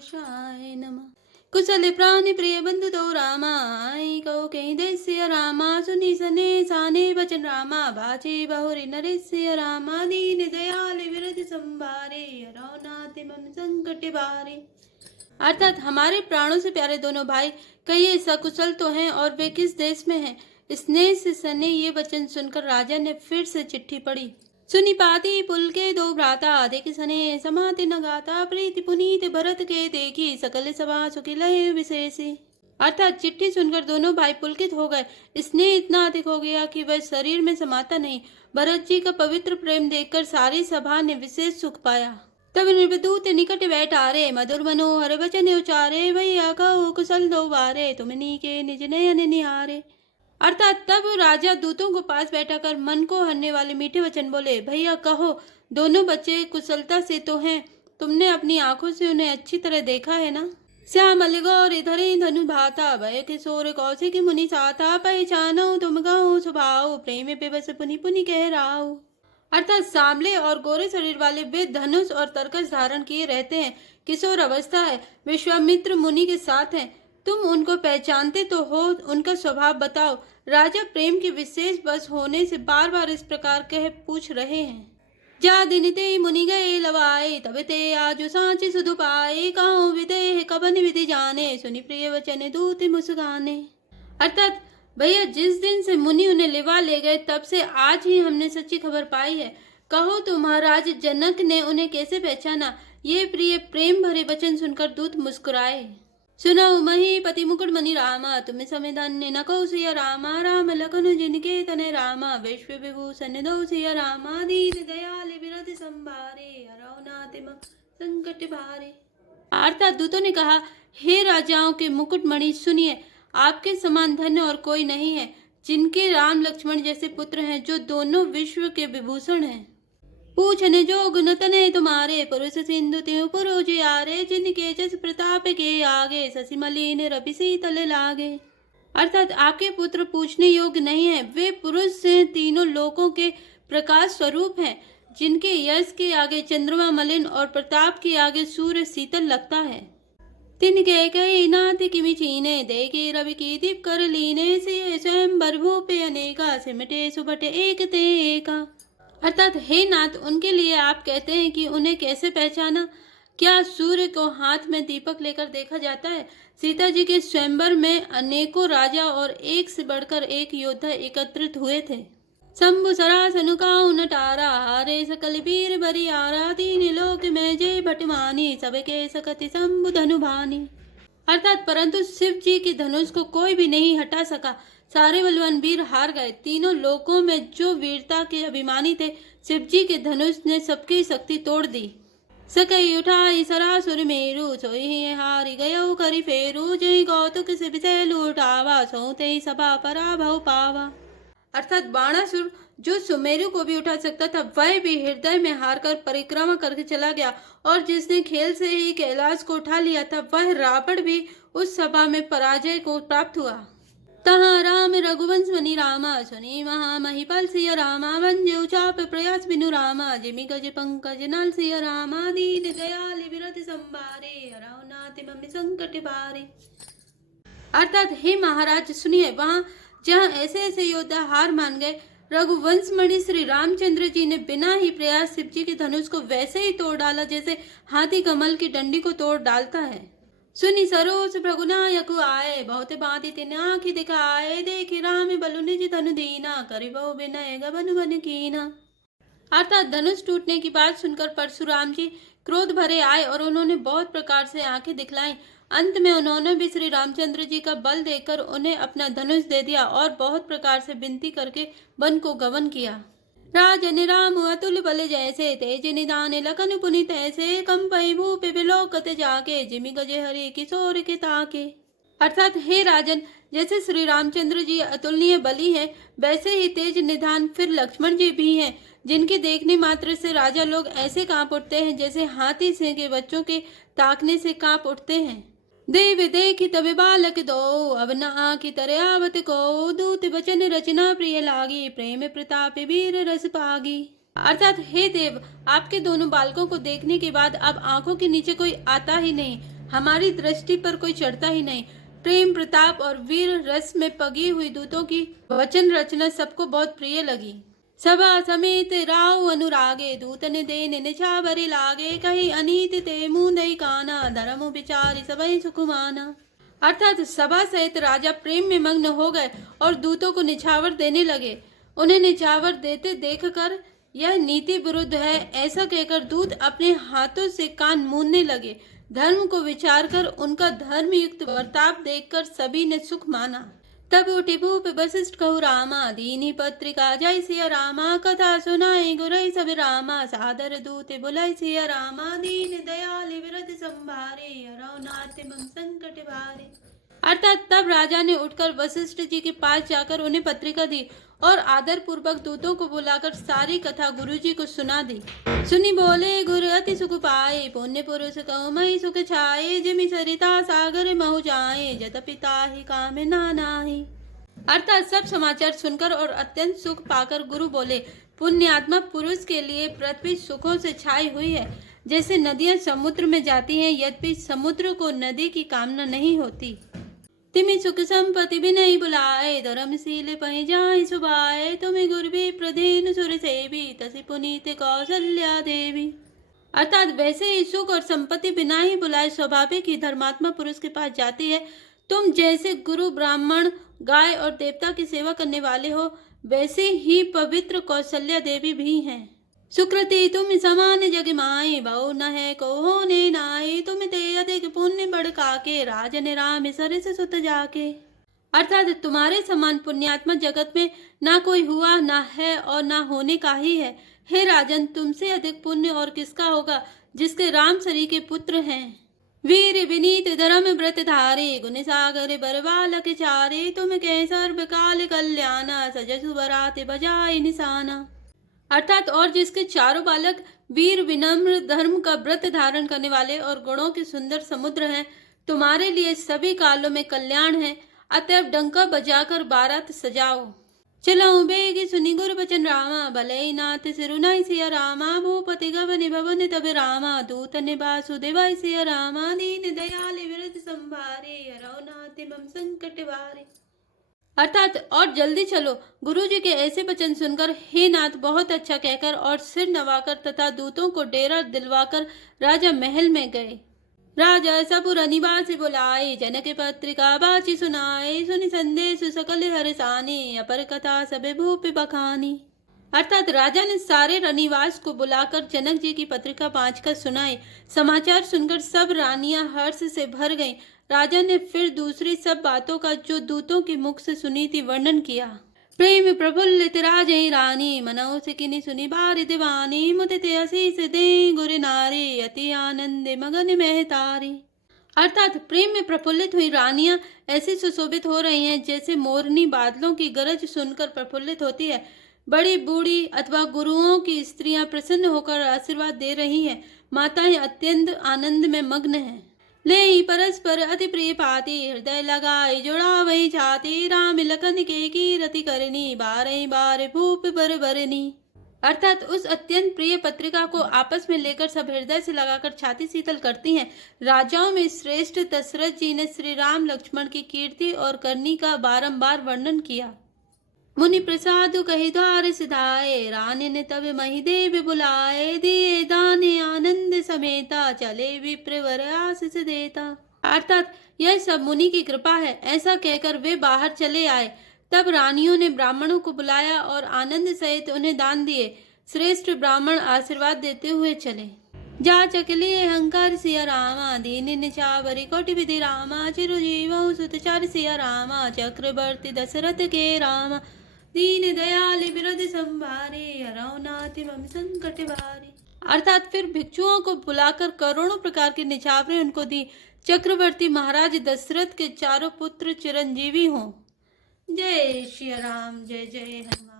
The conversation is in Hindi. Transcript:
गणेशाय नमः। कुशल प्राणी प्रिय बंधु तो रामाय कहो कहीं देस्य रामा सुनी सने साने वचन रामा बाजे बहुरी नरेस्य रामा दीन दयाल विरज संभारे रौनाते मम संकट बारे। अर्थात हमारे प्राणों से प्यारे दोनों भाई कहिए सकुशल तो हैं और वे किस देश में हैं। स्नेह से सने ये वचन सुनकर राजा ने फिर से चिट्ठी पढ़ी। सुनी पाती पुल के दो भ्राता देख सने समाते न गाता प्रीति पुनीत भरत के देखी सकल सभा सुखी लय विशेषी। अर्थात चिट्ठी सुनकर दोनों भाई पुलकित हो गए। स्नेह इतना अधिक हो गया कि वह शरीर में समाता नहीं। भरत जी का पवित्र प्रेम देखकर सारी सभा ने विशेष सुख पाया। तब नृपदूत निकट बैठा रे मधुर मनोहर वचन उचारे भैया कहो कुशल दो बारे तुमनी के निज नयन निहारे। अर्थात तब राजा दूतों को पास बैठाकर मन को हरने वाले मीठे वचन बोले, भैया कहो दोनों बच्चे कुशलता से तो हैं, तुमने अपनी आंखों से उन्हें अच्छी तरह देखा है ना। श्यामल गौर इधर धनु भाता भय किशोर कौशिक मुनि साथा पहचानो तुम गहो स्वभाव प्रेम पे बस पुनि पुनि कह राओ। अर्थात सांवले और गोरे शरीर वाले वे धनुष और तरकस धारण किए रहते हैं, किशोर अवस्था है, विश्वामित्र मुनि के साथ हैं, तुम उनको पहचानते तो हो, उनका स्वभाव बताओ। राजा प्रेम के विशेष बस होने से बार बार इस प्रकार कह पूछ रहे हैं। जा दिन ते मुनि गए लवाए तब ते आज सांची सुधु पाए कहो विदेह कबन विधि जाने सुनि प्रिय वचन दूत मुस्काने। अर्थात भैया जिस दिन से मुनि उन्हें लिवा ले गए तब से आज ही हमने सच्ची खबर पाई है। कहो तो महाराज जनक ने उन्हें कैसे पहचाना। ये प्रिय प्रेम भरे वचन सुनकर दूत मुस्कुराए। सुनो मही पति मुकुट मणि रामा तुम्हें समय धन्य न कहो सिया रामा राम लखन जिनके तने रामा विश्व विभूषण दो सिया रामा दीन दयाल विरध संभारे हरौनाते मम संकट भारे। अर्थात दूतों ने कहा, हे राजाओं के मुकुट मणि सुनिए, आपके समान धन्य और कोई नहीं है, जिनके राम लक्ष्मण जैसे पुत्र हैं, जो दोनों विश्व के विभूषण हैं। पूछने जो गुण तने तुम्हारे पुरुष सिंधु त्यों पुरोज आरे जिनके जस प्रताप के आगे शशि मलिन रवि शीतल लागे। अर्थात आपके पुत्र पूछने योग्य नहीं है, वे पुरुष से तीनों लोकों के प्रकाश स्वरूप हैं, जिनके यश के आगे चंद्रमा मलिन और प्रताप के आगे सूर्य शीतल लगता है। तिनके कई नाथ किमि चीने देखे रवि की दीप कर लीने से स्वयं भूपे अनेका सिमटे सुबटे एक ते एका। अर्थात हे नाथ उनके लिए आप कहते हैं कि उन्हें कैसे पहचाना। क्या सूर्य को हाथ में दीपक लेकर देखा जाता है। सीता जी के स्वयंवर में अनेकों राजा और एक से बढ़कर एक योद्धा एकत्रित हुए थे। शंभु सरासनु काऊ नटारा हारे सकल वीर बरियारा तीन लोक में जय भटमानी सबके सकति शंभु धनुभानी। अर्थात परंतु शिव जी के धनुष को कोई भी नहीं हटा सका। सारे बलवान वीर हार गए। तीनों लोकों में जो वीरता के अभिमानी थे, शिव जी के धनुष ने सबकी शक्ति तोड़ दी। सकई उठाई सरासुर मेरु सोई हारी गयो करी फेरू जय कौतुक से विषय लुटावा सोते सभा पराभव पावा। अर्थात बाणासुर जो सुमेरु को भी उठा सकता था, वह भी हृदय में हारकर परिक्रमा करके चला गया, और जिसने खेल से ही कैलाश को उठा लिया था, वह रावण भी उस सभा में पराजय को प्राप्त हुआ। तहाँ राम रघुवंश मणि रामा सुनी महामहिपाल सिया रामा वंजे चाप प्रयास बिनु रामा जिमि गज पंकज नल सिया रामा दीन दयाल विरध संभारे हरौनाते मम संकट भारे। अर्थात हे महाराज सुनिए, वहाँ जहाँ ऐसे ऐसे योद्धा हार मान गए, रघुवंश मणि श्री रामचंद्र जी ने बिना ही प्रयास शिव जी के धनुष को वैसे ही तोड़ डाला जैसे हाथी कमल की डंडी को तोड़ डालता है। सुनी सरोज प्रभुनायक आए बहुत बाती तिन आँखि दिखाए देखी राम बलु निज धनु दीना करिबो विनय गबन बन कीना। अर्थात धनुष टूटने की बात सुनकर परशुराम जी क्रोध भरे आए और उन्होंने बहुत प्रकार से आंखें दिखलाई। अंत में उन्होंने भी श्री रामचंद्र जी का बल देकर उन्हें अपना धनुष दे दिया और बहुत प्रकार से विनती करके वन को गमन किया। राजन राम अतुल बल जैसे तेज निदान लखन पुनित ऐसे कंपई भूप विलोकत जाके जिमि गजे हरि किशोर के ताके। अर्थात हे राजन, जैसे श्री रामचंद्र जी अतुलनीय बली हैं, वैसे ही तेज निधान फिर लक्ष्मण जी भी हैं, जिनके देखने मात्र से राजा लोग ऐसे कांप उठते हैं जैसे हाथी सिंह के बच्चों के ताकने से कांप उठते हैं। देव देखी तब बालक दो अब न आँखि तरे आवत को दूत वचन रचना प्रिय लागी प्रेम प्रताप वीर रस पागी। अर्थात हे देव, आपके दोनों बालकों को देखने के बाद अब आंखों के नीचे कोई आता ही नहीं। हमारी दृष्टि पर कोई चढ़ता ही नहीं। प्रेम प्रताप और वीर रस में पगी हुई दूतों की वचन रचना सबको बहुत प्रिय लगी। सभा समेत राव अनुरागे दूतन देन निछावरे लागे कही अनीत ते मुंदई काना धर्म विचारी सबई सुकुमाना। अर्थात सभा सहित राजा प्रेम में मग्न हो गए और दूतों को निछावर देने लगे। उन्हें निछावर देते देखकर यह नीति विरुद्ध है ऐसा कहकर दूत अपने हाथों से कान मूंदने लगे। धर्म को विचार कर उनका धर्मयुक्त वर्ताव देखकर सभी ने सुख माना। तब उठी भूप वशिष्ठ कहु रामा दीनी पत्रिका जय सिया रामा कथा सुनाए गुरई सब रामा सादर दूत बुलाई सिया रामा दीन दयाल विरद संभारे रघुनाथ मम संकट भारे। अर्थात तब राजा ने उठकर वशिष्ठ जी के पास जाकर उन्हें पत्रिका दी और आदर पूर्वक दूतों को बुलाकर सारी कथा गुरुजी को सुना दी। सुनी बोले गुरु अति सुख पाए पुण्य पुरुष कहु मई सुख छाए जिमि सरिता सागर महु जाए जत पिता ही काम नाहि। अर्थात सब समाचार सुनकर और अत्यंत सुख पाकर गुरु बोले पुण्यात्मा पुरुष के लिए पृथ्वी सुखों से छाई हुई है। जैसे नदियां समुद्र में जाती हैं यद्यपि समुद्र को नदी की कामना नहीं होती। तिमि सुख संपत्ति भी नहीं बुलाए धर्मशील पहि जाहि सुभाए तुम्हें गुरु भी प्रधीन सुर सेवी तसी पुनीत कौशल्या देवी। अर्थात वैसे ही सुख और संपत्ति बिना ही बुलाए स्वाभाविक ही धर्मात्मा पुरुष के पास जाती है। तुम जैसे गुरु ब्राह्मण गाय और देवता की सेवा करने वाले हो वैसे ही पवित्र कौशल्या देवी भी हैं। सुकृति तुम समान जग माए बहु न है को होने नाए तुम ते अधिक पुण्य बढ़का के राजन राम सरस सुत जाके। अर्थात तुम्हारे समान पुण्यात्मा जगत में ना कोई हुआ ना है और ना होने का ही है। हे राजन तुमसे अधिक पुण्य और किसका होगा जिसके राम सरी के पुत्र हैं। वीर विनीत धर्म व्रत धारे गुण सागर बरबालक चारे तुम कह सर्व काल कल्याणा सजसु बरात बजाय निशाना। अर्थात और जिसके चारों बालक वीर विनम्र धर्म का व्रत धारण करने वाले और गुणों के सुंदर समुद्र हैं तुम्हारे लिए सभी कालों में कल्याण है। अतएव डंका बजाकर बारात सजाओ। चलो बेगी सुनी गुरु बचन रामा भले नाथ सिरुनाई सिया रामा भूपति गवन भवन तब रामा दूत ने वासुदेवाय सिया रामा दीन दयाल विरद संभारे रघुनाथ मम संकट भारे। अर्थात और जल्दी चलो। गुरुजी के ऐसे वचन सुनकर हे नाथ बहुत अच्छा कहकर और सिर नवाकर तथा दूतों को डेरा दिलवाकर राजा महल में गए। राजा सपुर निवासी बुलाए जनक पत्रिका बाची सुनाए सुनि संदेश सकल हर्षाने अपर कथा सब भूप बखानी। अर्थात राजा ने सारे रनिवास को बुलाकर जनक जी की पत्रिका बांचकर सुनाई। समाचार सुनकर सब रानियां हर्ष से भर गईं। राजा ने फिर दूसरी सब बातों का जो दूतों के मुख से सुनी थी वर्णन किया। प्रेम प्रफुल्लित राजै रानी मनौ से किनी सुनी बारी दीवानी मुदिते आशीष दे गुरु नारी अति आनंद मगन महतारी। अर्थात प्रेम में प्रफुल्लित हुई रानियां ऐसी सुशोभित हो रही हैं जैसे मोरनी बादलों की गरज सुनकर प्रफुल्लित होती है। बड़ी बूढ़ी अथवा गुरुओं की स्त्रियां प्रसन्न होकर आशीर्वाद दे रही हैं। माताएं अत्यंत आनंद में मग्न हैं। ले परस्पर अति प्रिय पाती हृदय लगाई जुड़ा वही छाती राम लखन के कीरति करनी बारे बार भूप बर बरनी। अर्थात उस अत्यंत प्रिय पत्रिका को आपस में लेकर सब हृदय से लगाकर छाती शीतल करती हैं। राजाओं में श्रेष्ठ दशरथ जी ने श्री राम लक्ष्मण की कीर्ति और करनी का बारंबार वर्णन किया। मुनि प्रसाद कही द्वार सिधाए रानी ने तब महिदेव बुलाए दिए दाने आनंद समेता चले विप्रवर आशीष देता। अर्थात यह सब मुनि की कृपा है ऐसा कहकर वे बाहर चले आए। तब रानियों ने ब्राह्मणों को बुलाया और आनंद सहित उन्हें दान दिए। श्रेष्ठ ब्राह्मण आशीर्वाद देते हुए चले। जा चकली अहंकार सिया रामा दीन निचावरी कोटि विधि रामा चिरुजीव सुतचार सिया रामा चक्रवर्ती दशरथ के रामा दीन दयाल विरद संभारे रघुनाथ मम संकट भारे। अर्थात फिर भिक्षुओं को बुलाकर करोड़ों प्रकार की निछावरें उनको दी। चक्रवर्ती महाराज दशरथ के चारों पुत्र चिरंजीवी हों। जय श्री राम जय जय हनुमान।